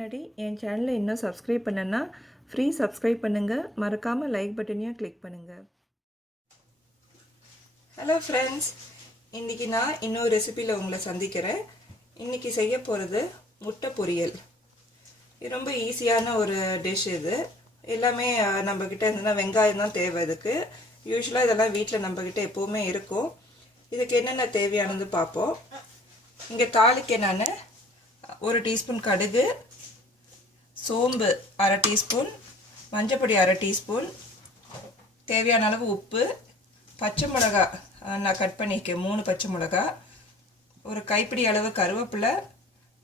முன்னாடி என் சேனலை இன்னும் சப்ஸ்கிரைப் பண்ணனா ஃப்ரீ சப்ஸ்கிரைப் பண்ணுங்கள், மறக்காமல் லைக் பட்டனையும் கிளிக் பண்ணுங்கள். ஹலோ ஃப்ரெண்ட்ஸ், இன்றைக்கி நான் இன்னொரு ரெசிபியில் உங்களை சந்திக்கிறேன். இன்றைக்கி செய்ய போகிறது முட்டை பொரியல். இது ரொம்ப ஈஸியான ஒரு டிஷ். இது எல்லாமே நம்மக்கிட்ட இருந்ததுன்னா வெங்காயம் தான் தேவை. இதுக்கு யூஸ்வலாக இதெல்லாம் வீட்டில் நம்மக்கிட்ட எப்போவுமே இருக்கும். இதுக்கு என்னென்ன தேவையானது பார்ப்போம். இங்கே தாளிக்க நான் 1 டீஸ்பூன் கடுகு, சோம்பு 1/2 டீஸ்பூன், மஞ்சப்பொடி 1/2 டீஸ்பூன், தேவையான அளவு உப்பு, பச்சை மிளகா நான் கட் பண்ணியிருக்கேன் 3 பச்சை மிளகா, ஒரு கைப்பிடி அளவு கருவேப்பிலை,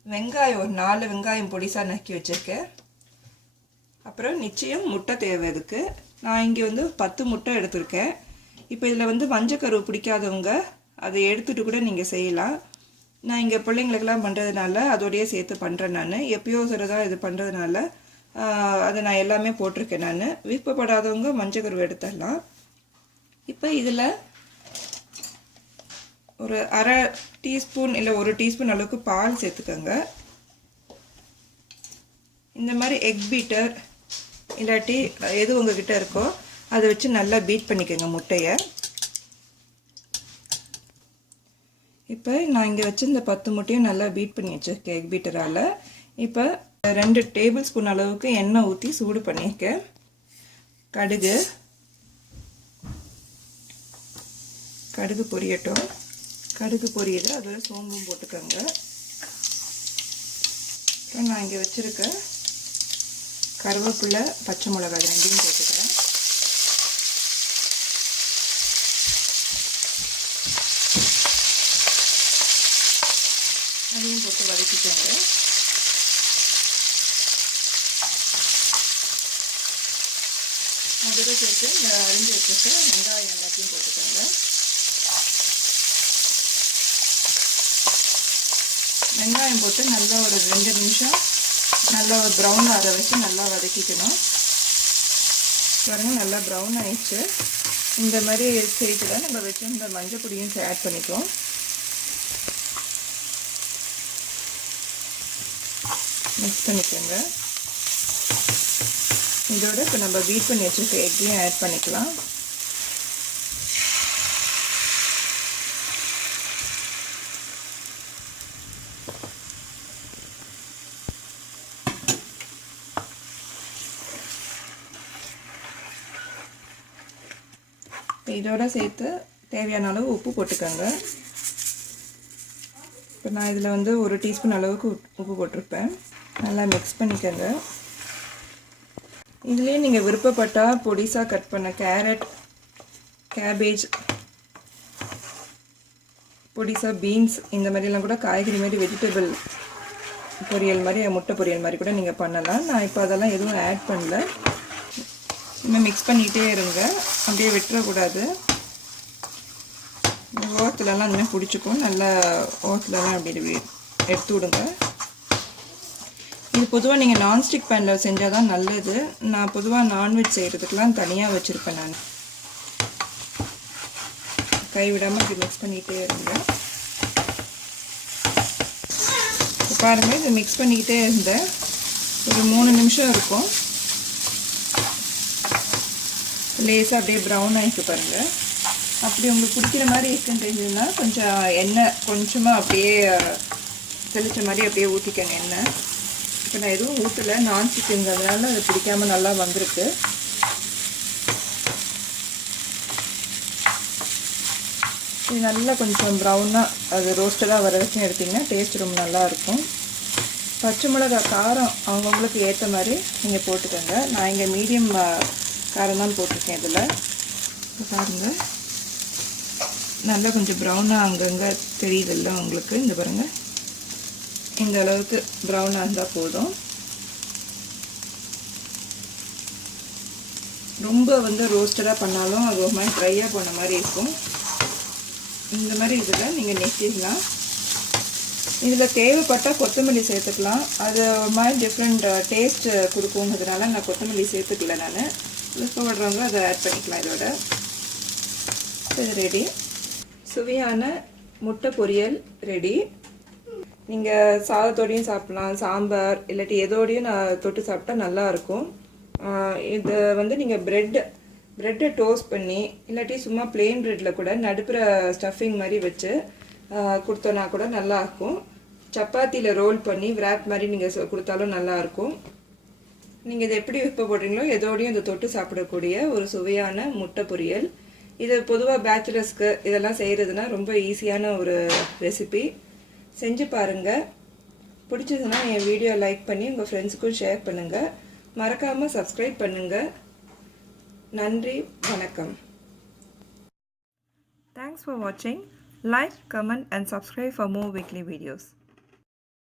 வெங்காயம் ஒரு 4 வெங்காயம் பொடிசாக நறுக்கி வச்சுருக்கேன். அப்புறம் நிச்சயம் முட்டை தேவை. இதுக்கு நான் இங்கே 10 முட்டை எடுத்திருக்கேன். இப்போ இதில் மஞ்சக்கரு பிடிக்காதவங்க அதை எடுத்துகிட்டு கூட நீங்கள் செய்யலாம். நான் இங்கே பிள்ளைங்களுக்கெல்லாம் பண்ணுறதுனால அதோடையே சேர்த்து பண்ணுறேன். நான் எப்பயோ தான் இது பண்ணுறதுனால அதை நான் எல்லாமே போட்டிருக்கேன். நான் விருப்பப்படாதவங்க மஞ்சக்கரு எடுத்துடலாம். இப்போ இதில் ஒரு 1/2 டீஸ்பூன் இல்லை 1 டீஸ்பூன் அளவுக்கு பால் சேர்த்துக்கோங்க. இந்த மாதிரி எக் பீட்டர் இல்லாட்டி எது உங்ககிட்ட இருக்கோ அதை வச்சு நல்லா பீட் பண்ணிக்கோங்க முட்டையை. இப்போ நான் இங்கே வச்சு இந்த 10 முட்டையும் நல்லா பீட் பண்ணி வச்சுருக்கேன் எக் பீட்டரால். இப்போ 2 டேபிள் ஸ்பூன் அளவுக்கு எண்ணெய் ஊற்றி சூடு பண்ணியிருக்கேன். கடுகு பொரியட்டும். கடுகு பொரியுது, அதோட சோம்பும் போட்டுக்கோங்க. அப்புறம் நான் இங்கே வச்சுருக்க கருவேப்பிலை, பச்சை மிளகாய் 2ஐயும் போட்டுக்கிறேன். அதையும் போட்டு வதக்கிக்கோங்க. அதோட சேர்த்து இந்த அரிஞ்சு வச்சுக்க வெங்காயம் எல்லாத்தையும் போட்டுக்கோங்க. வெங்காயம் போட்டு நல்லா ஒரு 2 நிமிஷம் நல்லா ஒரு ப்ரௌன் ஆகிற வச்சு நல்லா வதக்கிக்கணும். பாருங்க, நல்லா ப்ரௌன் ஆயிடுச்சு. இந்த மாதிரி ஸ்டேஜில் நம்ம வச்சிருந்த மஞ்சள் பொடியும் ஆட் பண்ணிக்குவோம். மிக்ஸ் பண்ணிக்கோங்க. இதோட இப்போ நம்ம பீட் பண்ணி வச்சுருக்க எக்கையும் ஆட் பண்ணிக்கலாம். இதோட சேர்த்து தேவையான அளவு உப்பு போட்டுக்கோங்க. இப்போ நான் இதில் 1 டீஸ்பூன் அளவுக்கு உப்பு போட்டிருப்பேன். நல்லா மிக்ஸ் பண்ணிக்கோங்க. இதுலேயே நீங்கள் விருப்பப்பட்டால் பொடிசாக கட் பண்ண கேரட், கேபேஜ், பொடிசாக பீன்ஸ், இந்த மாதிரிலாம் கூட காய்கறி மாதிரி வெஜிடபிள் பொரியல் மாதிரி, முட்டை பொரியல் மாதிரி கூட நீங்கள் பண்ணலாம். நான் இப்போ அதெல்லாம் எதுவும் ஆட் பண்ணல. இன்னும் மிக்ஸ் பண்ணிகிட்டே இருங்க, அப்படியே விட்டுறக்கூடாது. இந்த ஓரத்துலலாம் இனிமேல் பிடிச்சிக்கும். நல்லா ஓரத்துலலாம் அப்படி எடுத்து விடுங்க. இது பொதுவாக நீங்கள் நான்ஸ்டிக் பேனில் செஞ்சால் தான் நல்லது. நான் பொதுவாக நான்வெஜ் செய்கிறதுக்கெலாம் தனியாக வச்சுருப்பேன். நான் கைவிடாமல் இப்படி மிக்ஸ் பண்ணிகிட்டே இருந்தேன். இப்போ பாருங்கள், இது மிக்ஸ் பண்ணிக்கிட்டே இருந்தேன். ஒரு 3 நிமிஷம் இருக்கும். லேசாக அப்படியே ப்ரௌன் ஆகிட்டு பாருங்கள். அப்படி உங்களுக்கு பிடிக்கிற மாதிரி இருக்குன்றதுன்னா கொஞ்சம் எண்ணெய் கொஞ்சமாக அப்படியே தெளித்த மாதிரி அப்படியே ஊற்றிக்கங்க எண்ணெய். இப்போ நான் எதுவும் ஊற்றலை, நான்ஸ்டிக்குங்கிறதுனால அது பிடிக்காமல் நல்லா வந்திருக்கு. இது நல்லா கொஞ்சம் ப்ரௌனாக அது ரோஸ்டடாக வர வச்சு எடுத்திங்கன்னா டேஸ்ட் ரொம்ப நல்லாயிருக்கும். பச்சை மிளகா காரம் அவங்கவுங்களுக்கு ஏற்ற மாதிரி நீங்கள் போட்டுக்கோங்க. நான் இங்கே மீடியம் காரம் தான் போட்டிருக்கேன். இதில் பாருங்கள், நல்லா கொஞ்சம் ப்ரௌனாக அங்கங்கே தெரியுதில்ல உங்களுக்கு. இந்த பாருங்கள், இந்த அளவுக்கு ப்ரௌனாக இருந்தால் போதும். ரொம்ப ரோஸ்டடாக பண்ணாலும் அது ஒரு மாதிரி ட்ரையாக போன மாதிரி இருக்கும். இந்த மாதிரி இதில் நீங்கள் நெச்சிடலாம். இதில் தேவைப்பட்டால் கொத்தமல்லி சேர்த்துக்கலாம். அது ஒரு மாதிரி டிஃப்ரெண்ட் டேஸ்ட் கொடுக்குங்கிறதுனால நான் கொத்தமல்லி சேர்த்துக்கல. நான் விருப்பப்படுறவங்க அதை ஆட் பண்ணிக்கலாம். இதோட இது ரெடி. சுவையான முட்டை பொரியல் ரெடி. நீங்கள் சாதத்தோடையும் சாப்பிட்லாம், சாம்பார் இல்லாட்டி எதோடையும் நான் தொட்டு சாப்பிட்டா நல்லாயிருக்கும். இது வந்து நீங்கள் ப்ரெட்டை டோஸ்ட் பண்ணி இல்லாட்டி சும்மா பிளெயின் ப்ரெட்டில் கூட நடுப்புற ஸ்டஃபிங் மாதிரி வச்சு கொடுத்தோன்னா கூட நல்லாயிருக்கும். சப்பாத்தியில் ரோல் பண்ணி விராப் மாதிரி நீங்கள் கொடுத்தாலும் நல்லாயிருக்கும். நீங்கள் இதை எப்படி விருப்பப்படுறீங்களோ எதோடையும் இதை தொட்டு சாப்பிடக்கூடிய ஒரு சுவையான முட்டை பொரியல். இது பொதுவாக பேச்சுலர்ஸ்க்கு இதெல்லாம் செய்கிறதுனா ரொம்ப ஈஸியான ஒரு ரெசிபி. செஞ்சு பாருங்கள். பிடிச்சதுன்னா என் வீடியோ லைக் பண்ணி உங்கள் ஃப்ரெண்ட்ஸுக்கும் ஷேர் பண்ணுங்கள். மறக்காமல் சப்ஸ்கிரைப் பண்ணுங்கள். நன்றி, வணக்கம். Thanks for watching. Like, comment and subscribe for more weekly videos.